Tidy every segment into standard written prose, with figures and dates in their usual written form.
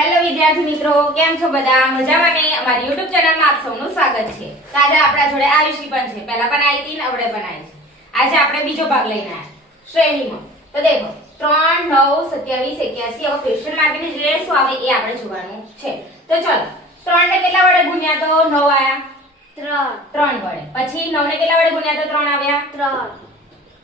Hello વિદ્યાર્થી મિત્રો, કેમ છો બધા? મજામાં ને? અમારી YouTube ચેનલમાં આપ સૌનું સ્વાગત છે. તો આજે આપણા જોડે આયુષી પણ છે. પહેલા પણ આવી હતી ને હવે પણ આવી છે. આજે આપણે બીજો ભાગ લઈને આવ્યા શ્રેણીમાં. તો દેખો 3 9 27 81 હવે ક્વેશ્ચન માર્કની જે શું આવે એ આપણે જોવાનું છે. તો ચલો 3 ને કેટલા વડે ગુણ્યા તો 9 આયા? 3 વડે. પછી 9 ને કેટલા વડે ગુણ્યા તો 3 આવ્યા?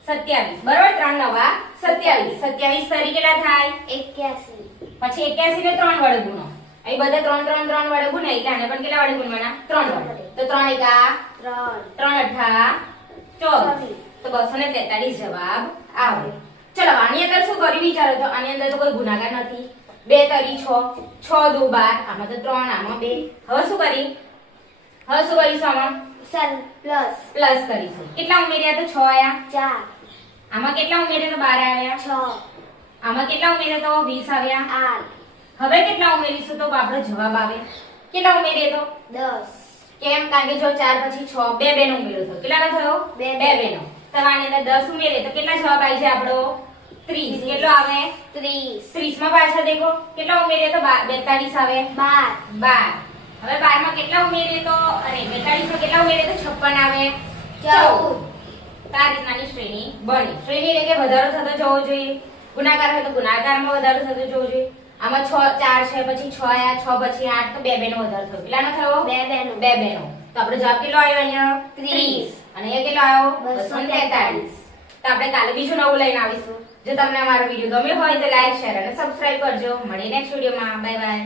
27. બરોબર? 3 નવા 27. 27 તરી કેટલા થાય? 81. પછી 81 ને 3 વડે ગુણો. અહીં બધા 3 3 3 વડે ગુણ્યા એટલે આને પણ કેટલા વડે ગુણવાના? 3 વડે. તો 3 એકા 3 અઠા 24. તો 243 જવાબ આવે. ચલો આની અંદર શું કર્યું વિચારો તો? આની અંદર તો કોઈ ગુણાકાર નથી. 2 તરી 6 6 દુ 12. આમાં તો 3 આમાં 2. હવે શું કરીશું આમાં? પ્લસ કરીશું. કેટલા ઉમેર્યા તો 6 આયા? 4. આમાં કેટલા ઉમેર્યા તો 12 આવ્યા? 6. આમાં કેટલા ઉમેર્યા તો 20 આવ્યા? 8. હવે કેટલા ઉમેરીશું તો આપણો જવાબ આવે? કેટલા ઉમેરીએ તો? 10. કેમ? કારણ કે જો 4 પછી 6 બે બેનો ઉમેર્યો થયો. કેટલાનો થયો? બે બેનો. તો આની અંદર 10 ઉમેરીએ તો કેટલા જવાબ આવી જાય આપણો? 30. કેટલો આવે? 30. 30 માં પાછા દેખો કેટલા ઉમેરીએ તો 42 આવે? 12. હવે 12 માં કેટલા ઉમેરીએ તો અરે 42 માં કેટલા ઉમેરીએ તો 56 આવે? 14. તો આ રીતનાની શ્રેણી બની. શ્રેણી એટલે કે વધારો થતો જવો જોઈએ. ગુણાકાર હોય તો ગુણાકારમાં વધારો થતો જવો જોઈએ. આમાં 6 4 છે પછી 6 આયા 6 પછી 8 તો બે બેનો વધારો થયો. કેટલાનો થયો? બે બેનો. તો આપણો જવાબ કેટલો આવ્યો અહીંયા? 30. અને અહીંયા કેટલો આવ્યો? 243. તો આપણે કાલે બીજું નવું લઈને આવીશું. જો તમને અમારો વિડિયો ગમ્યો હોય તો લાઈક શેર અને સબસ્ક્રાઇબ કરજો. મળીએ નેક્સ્ટ વિડિયોમાં. Bye bye.